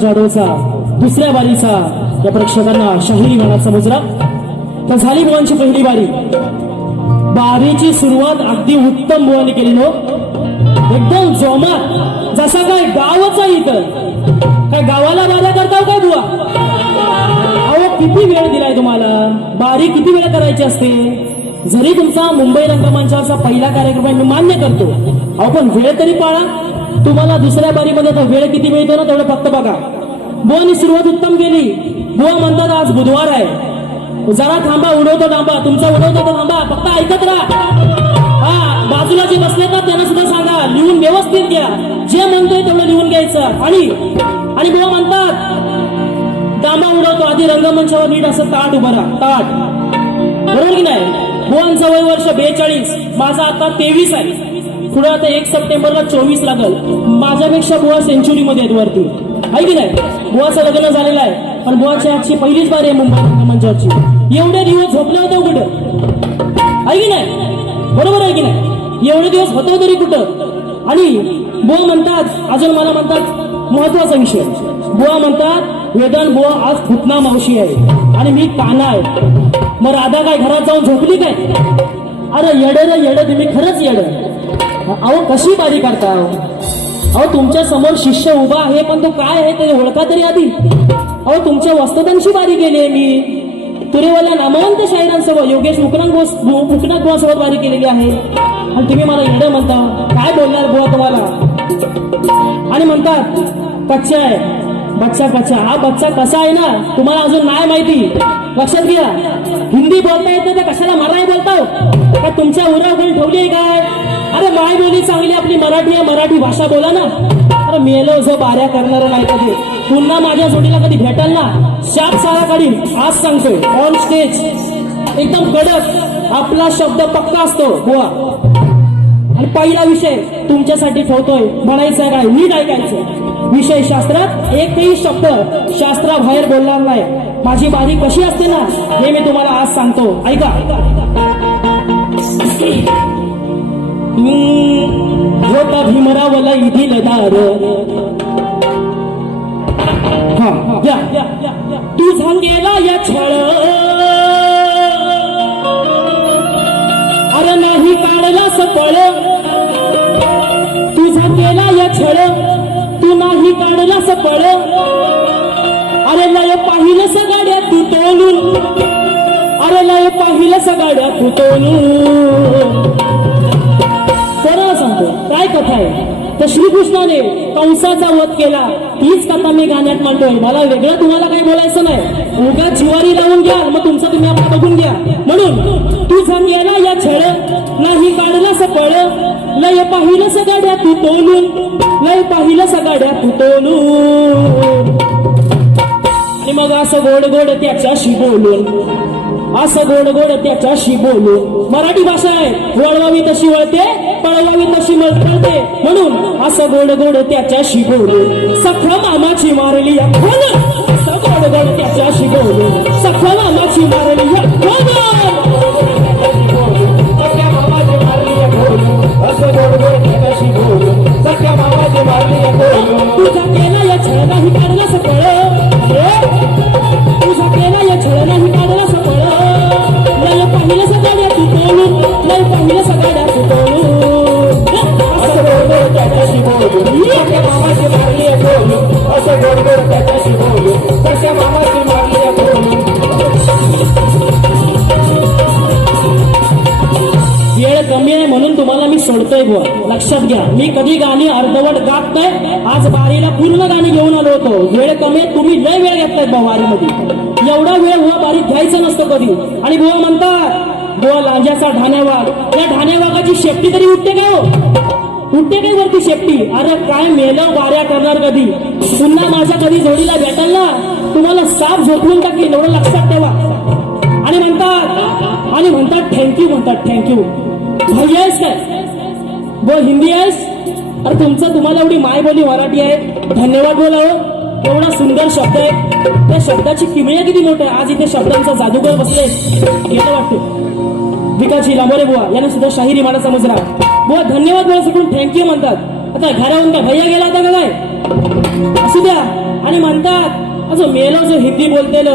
शोचा दुसऱ्या बारीचा या प्रेक्षकांना शाहिरी गाण्याचा मुजरा. तर झाली बुवांची पहिली बारी बारीची सुरुवात अगदी उत्तम बुवाने केली नो हो. एकदम जोमात. जसा काय गावच आहे इथं. काय गावाला बाऱ्या करताव काय बुवा? अहो किती वेळ दिलाय तुम्हाला? बारी किती वेळ करायची असते? जरी तुमचा मुंबई रंगमंचावरचा पहिला कार्यक्रम मी मान्य करतो. अहो पण वेळ तरी पाळा. तुम्हाला दुसऱ्या बारीमध्ये वेळ किती मिळतो ना तेवढं फक्त बघा. बुवानी सुरुवात उत्तम केली. बुवा म्हणतात आज बुधवार आहे. जरा थांबा उडवतो थांबा तुमचा उडवतो थांबा. फक्त ऐकत राहा. हा बाजूला जे बसले ना त्यांना सुद्धा सांगा. लिहून व्यवस्थित घ्या. जे म्हणतोय तेवढं लिहून घ्यायचं. आणि आणि बुवा म्हणतात डांबा उडवतो. आधी रंगमंचावर नीट असं ताट उभं राहा. ताट. बरोबर की नाही? बुवांचं वय वर्ष बेचाळीस. माझा आता तेवीस आहे. पुढे आता एक सप्टेंबरला चोवीस लागल. माझ्यापेक्षा बुवा सेंचुरी मध्ये आहेत वरती. आहे की नाही? बुवाचं लग्न झालेलं आहे. पण बुवाची आजची पहिलीच बार आहे मुंबई रंगमंचावरची एवढे दिवस झोपले होते कुठं? आहे की नाही? बरोबर आहे की नाही? एवढे दिवस होतो तरी कुठं? आणि बुवा म्हणतात अजून मला म्हणतात महत्त्वाचा विषय. बुवा म्हणतात वेदान बुवा आज फुटना मावशी आहे. आणि मी काना आहे. मग राधा काय घरात जाऊन झोपली काय? अरे येड रे येड तुम्ही खरंच येड. अहो कशी बारी करता अहो? तुमच्यासमोर शिष्य उभा आहे पण तो काय आहे ते ओळखा तरी आधी. अहो तुमच्या वस्तदांशी बारी केली आहे मी. तुरेवाल्या नामवंत शाहिरांसोबत योगेश मुकनाक बुवासोबत बारी केलेली आहे. आणि तुम्ही मला येणं म्हणता. काय बोलणार बुवा तुम्हाला? आणि म्हणतात कच्चा आहे. बच्चा कच्चा. हा बच्चा कसा आहे ना तुम्हाला अजून नाही माहिती. लक्षात घ्या. हिंदी बोलता येत नाही तर कशाला मराठी बोलताव हो? का तुमच्या उराव कोणी ठेवली आहे काय? अरे माय बोली चांगली आपली मराठी आहे मराठी भाषा बोला ना. अरे मेलो जो बाऱ्या करणार नाही कधी. पुन्हा माझ्या जोडीला कधी भेटाल ना? शाप सारा काढील आज सांगतोय ऑन स्टेज एकदम कडक. आपला शब्द पक्का असतो बुवा. आणि पहिला विषय तुमच्यासाठी ठेवतोय. म्हणायचं आहे काय? नीट ऐकायचं विषय शास्त्रात एकही शब्द शास्त्राबाहेर बोलणार नाही. माझी बारी कशी असते ना हे मी तुम्हाला आज सांगतो. ऐका. होता भीमरावला इथील दार तू सांगेला तुझा या छळ अरे नाही काढला सपळ तुझा केला या छळ तू नाही काढला सपळ अरे लय पाहिलं सगाड्या तू तोलून अरे लय पाहिलं सगाड्या तू तोलून कथा आहे. तर श्रीकृष्णाने कंसाचा वध केला. तीच कथा मी गाण्यात मांडतोय. मला वेगळं तुम्हाला काही बोलायचं नाही. उगा जिवारी लावून घ्या मग तुमचं तुम्ही आपण बघून घ्या. म्हणून तू जमलेला या छळ नाही काढला सपळ लय पाहिलं सगाड्या तू तोलून. लय पाहिलं सगाड्या तू तोलून. आणि मग असं गोड गोड त्याच्याशी बोलून. असं गोड गोड त्याच्याशी बोलू. मराठी भाषा आहे. वळवावी तशी वळते पळवावी तशी मळते म्हणून असं गोड गोड त्याच्याशी बोलू. सख्या मामाची मारली या खोलून असं गोड गोड त्याच्याशी बोलू. सख्या मामाची मारली तुझा केला या छळ नाही काढला सफळ कमी आहे म्हणून तुम्हाला मी सोडतोय बुवा. लक्षात घ्या. मी कधी गाणी अर्धवट गात नाही. आज बारीला पूर्ण गाणी घेऊन आलो होतो. वेळ कमी तुम्ही लय वेळ घेतलाय बुवा वारीमध्ये. एवढा वेळ बुवा बारीत घ्यायचा नसतो कधी. आणि बुवा बुवा लांजाचा ढाण्यावाग या ढाण्यावागाची शेपटी तरी उठते का हो? उठते काय वरती शेपटी? अरे काय मेलं बाऱ्या करणार कधी? पुन्हा माझ्या कधी जोडीला भेटाल ना? तुम्हाला साप झोपवून टाकली एवढं लक्षात ठेवा. आणि म्हणतात आणि म्हणतात थँक्यू म्हणतात थँक्यू भाई आहेस काय? बोल हिंदी आहेस? अरे तुमचं तुम्हाला एवढी माय बोली मराठी आहे. धन्यवाद बोलावं हो. एवढा सुंदर शब्द आहे. त्या शब्दाची किमया किती मोठं आहे? आज इथे शब्दांचा जादूगर बसले. गेलं वाटतं. विकासजी लांबोरे बुवा यांना सुद्धा शाहिरी मानाचा समजला. बुवा धन्यवाद बोला सोडून थँक्यू म्हणतात. आता घराहून का भैया गेला होता का काय? असू द्या. आणि म्हणतात असं मेलो जो हिंदी बोलतेल.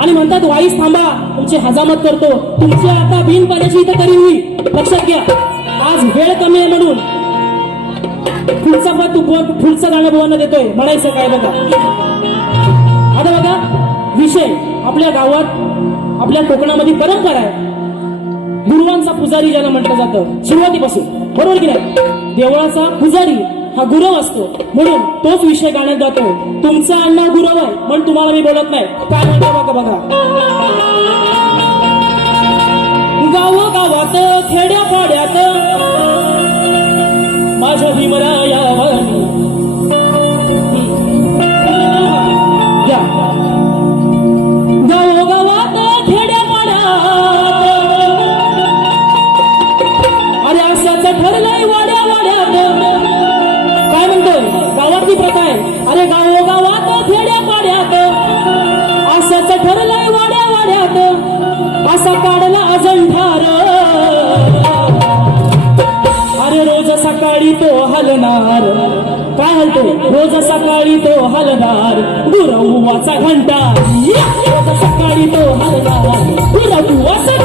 आणि म्हणतात वाईस थांबा. तुमची हजामत करतो. तुमची आता बिन पाण्याची इथं तरी मी. लक्षात घ्या. आज वेळ कमी आहे म्हणून. पुढचा पद तू बुवा- पुढचं गाणं बुवांना देतोय. म्हणायचं काय बघा. आता बघा विषय आपल्या गावात आपल्या कोकणामध्ये परंपरा आहे. गुरुवांचा पुजारी ज्याला म्हटलं जातं सुरुवातीपासून. बरोबर की नाही? देवळाचा पुजारी हा गुरव असतो. म्हणून तोच विषय गाण्यात जातो. तुमचा अण्णा गुरव आहे म्हणून तुम्हाला मी बोलत नाही. काय म्हणतो बघा बघा. गावागावात खेड्या पाड्यात सकाळी तो हलदार गुरवाचा घंटा. सकाळी तो हलदार गुरवाचा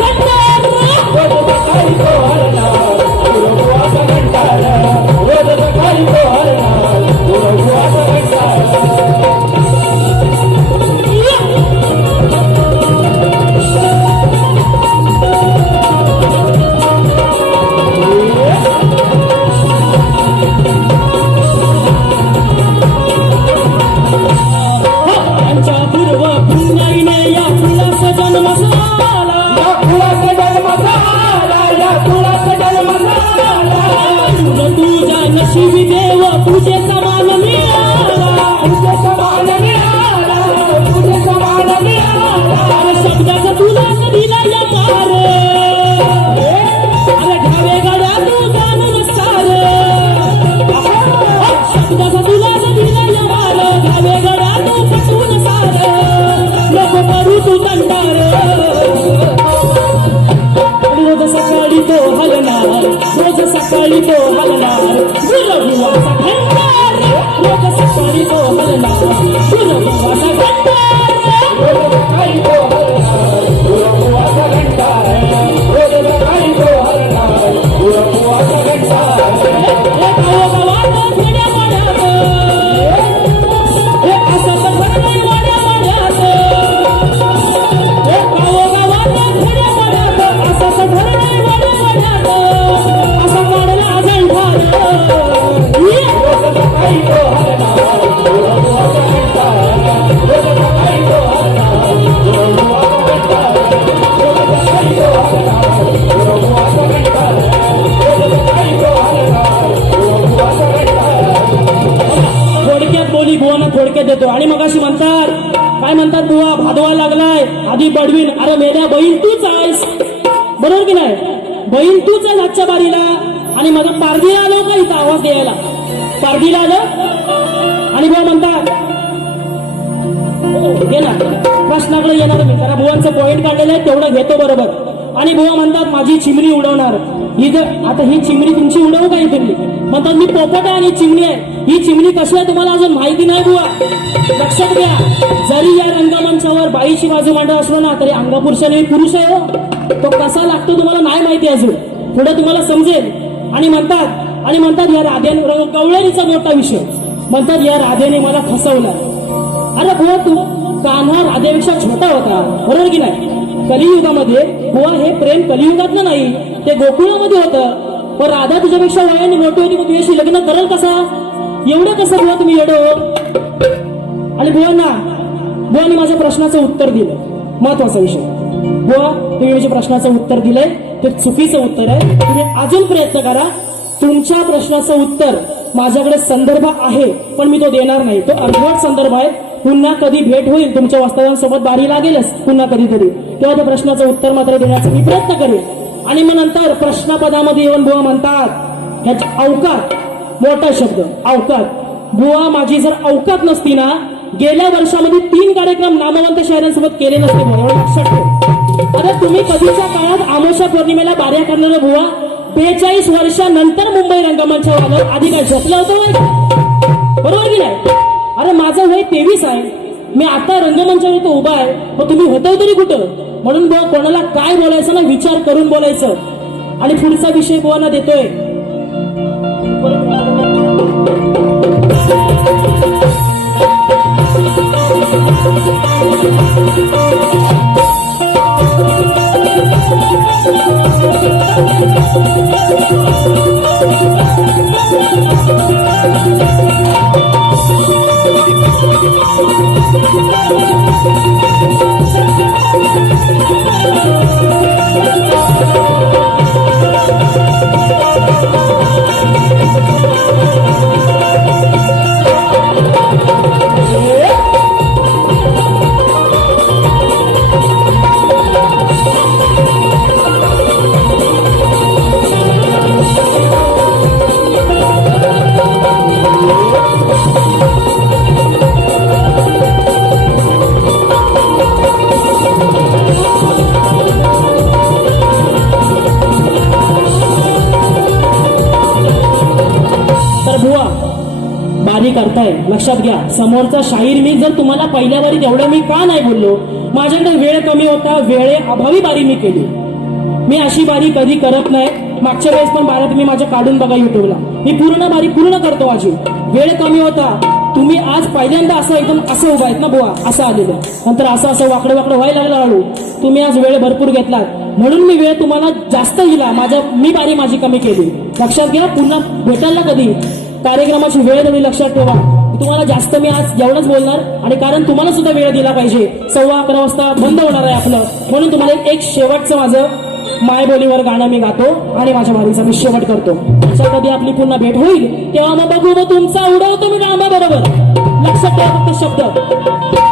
सकाळी तो हलणार रोज सकाळी तो हलणार गुरविवाचा घंटार रोज सकाळी तो हलणार गुरविवाचा घंटार हो, ना प्रश्नाकडे येणार मी. कारण बुवांचं पॉईंट काढलेलं आहे तेवढं घेतो बरोबर. आणि बुवा म्हणतात माझी चिमणी उडवणार. ही जर आता ही चिमणी तुमची उडवू का तुम्ही म्हणतात मी पोपट आहे आणि चिमणी आहे. ही चिमणी कशी आहे तुम्हाला अजून माहिती नाही बुवा. लक्षात घ्या. जरी या रंगमंचावर बाईची बाजू मांडत असलो ना तरी अंगापुरुषाने पुरुष आहे हो. तो कसा लागतो तुम्हाला नाही माहिती अजून. पुढे तुम्हाला समजेल. आणि म्हणतात आणि म्हणतात या राधेने कवळेरीचा मोठा विषय. म्हणतात या राधेने मला फसवलं. अरे बुवा तू कान्हा राधेपेक्षा छोटा होता बरोबर की नाही? कलियुगामध्ये बुवा हे प्रेम कलियुगात नाही ते गोकुळामध्ये होतं. पण राधा तुझ्यापेक्षा वयाने मोठी होती मग तुझ्याशी लग्न करल कसा? एवढं कसं बुवा तुम्ही येडो? आणि बुवांना बुवानी माझ्या प्रश्नाचं उत्तर दिलं. महत्त्वाचा विषय. बुवा तुम्ही माझ्या प्रश्नाचं उत्तर दिलंय ते चुकीचं उत्तर आहे. तुम्ही अजून प्रयत्न करा. तुमच्या प्रश्नाचं उत्तर माझ्याकडे संदर्भ आहे पण मी तो देणार नाही. तो अर्धवट संदर्भ आहे. पुन्हा कधी भेट होईल? तुमच्या वास्तवांसोबत बारी लागेलच. पुन्हा कधीतरी तेव्हा त्या प्रश्नाचं उत्तर मात्र देण्याचा मी प्रयत्न करेन. आणि मग नंतर प्रश्नपदामध्ये येऊन बुवा म्हणतात याचा अवकात. मोठा शब्द. अवकात. बुवा माझी जर अवकात नसती ना गेल्या वर्षामध्ये तीन कार्यक्रम नामवंत शहरांसोबत केले नसते म्हणून लक्षात ठेव. आता तुम्ही कधीच्या काळात आमोशा पौर्णिमेला बाऱ्या करणारा बुवा? बेचाळीस वर्षानंतर मुंबई रंगमंचावर आलं. आधी काय झोपलं होतं बरोबर की नाही? अरे माझं वय तेवीस आहे. मी आता रंगमंचावर तो उभा आहे. मग तुम्ही होतो तरी कुठं? म्हणून बुवा कोणाला काय बोलायचं ना विचार करून बोलायचं. आणि पुढचा विषय बुवांना देतोय. लक्षात घ्या. समोरचा शाहीर मी जर तुम्हाला पहिल्या बारीत एवढं मी का नाही बोललो माझ्याकडे वेळ कमी होता वेळे अभावी बारी मी केली. मी अशी बारी कधी करत नाही. मागच्या वेळेस पण बारा तुम्ही माझ्या काढून बघा युट्यूबला मी पूर्ण बारी पूर्ण करतो माझी वेळ कमी होता. तुम्ही आज पहिल्यांदा असं एकदम असं उभा आहेत ना बुवा? असं आलेलं नंतर असं असं वाकडं वाकडं व्हायला लागलं हळू. तुम्ही आज वेळ भरपूर घेतलात. म्हणून मी वेळ तुम्हाला जास्त दिला. माझ्या मी बारी माझी कमी केली. लक्षात घ्या पुन्हा भेटायला ना कधी? कार्यक्रमाची वेळ तुम्ही लक्षात ठेवा. तुम्हाला जास्त मी आज एवढंच बोलणार आणि कारण तुम्हाला सुद्धा वेळ दिला पाहिजे. सव्वा अकरा वाजता बंद होणार आहे आपलं. म्हणून तुम्हाला एक शेवटचं माझं मायबोलीवर गाणं मी गातो आणि माझ्या भावीचा मी शेवट करतो. सर कधी आपली पुन्हा भेट होईल तेव्हा मग बघू मग तुमचा उडवतो मी डांबा बरोबर लक्षात ठेवा फक्त शब्द.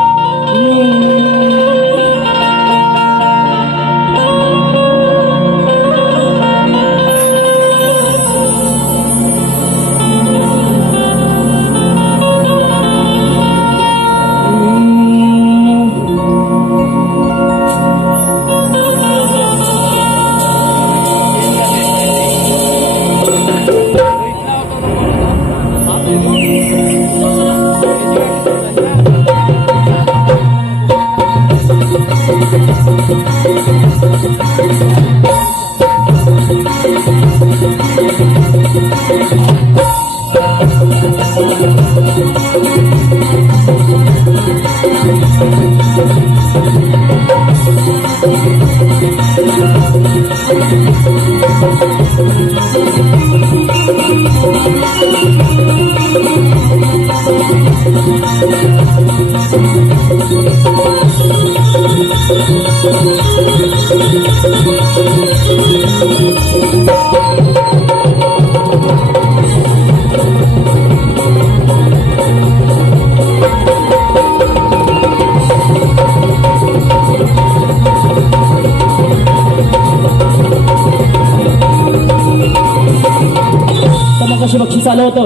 बक्षीस आलं होतं.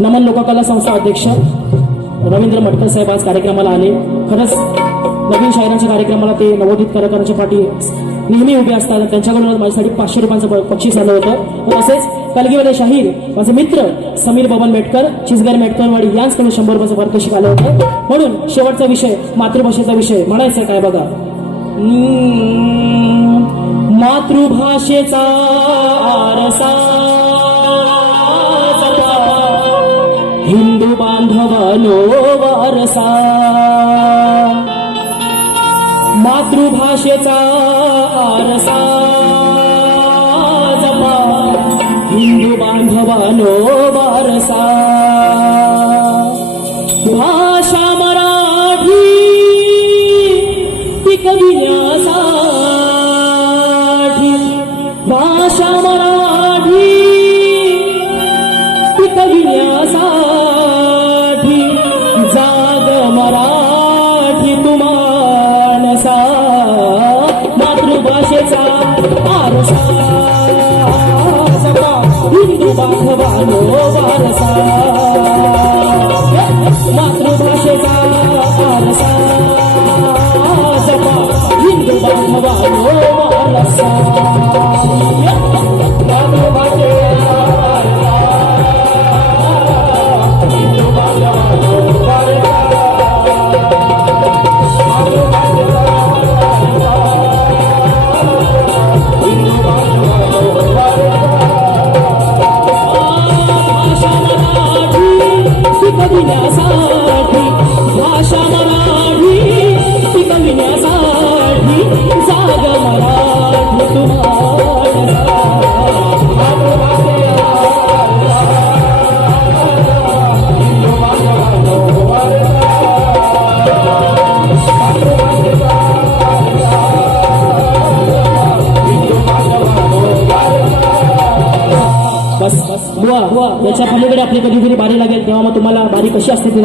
नमन लोककला संस्था अध्यक्ष रवींद्र मटकर साहेब आज कार्यक्रमाला आले. खरंच नवीन शायरांच्या कार्यक्रमाला ते नवोदित कलाकारांच्या पाठी नेहमी उभे असतात त्यांच्याकडून माझ्यासाठी पाचशे रुपयांचं ब- बक्षीस आलं होतं. हो, व तसेच कलगीवाले शाहीर माझे मित्र समीर बबन मेटकर चिसगर मेटकरवाडी यांचकडून शंभर रुपयाचं पारितोषिक आलं होतं. म्हणून शेवटचा विषय मातृभाषेचा विषय म्हणायचं काय बघा? मातृभाषेचा आरसा हिंदू बांधवानो वारसा. मातृभाषेचा आरसा जपा हिंदू बांधवानो वारसा. हिंदू बांधवानो वारसा मातृभाषेचा आरसा जपा हिंदू बांधवानो वारसा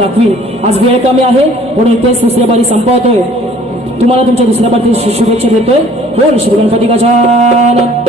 बारी कशी आज वेळ कमी आहे. म्हणून इथेच दुसऱ्या बारी संपवतोय. तुम्हाला तुमच्या दुसऱ्या बारी शुभेच्छा देतोय. बोल श्री गणपती गजानन.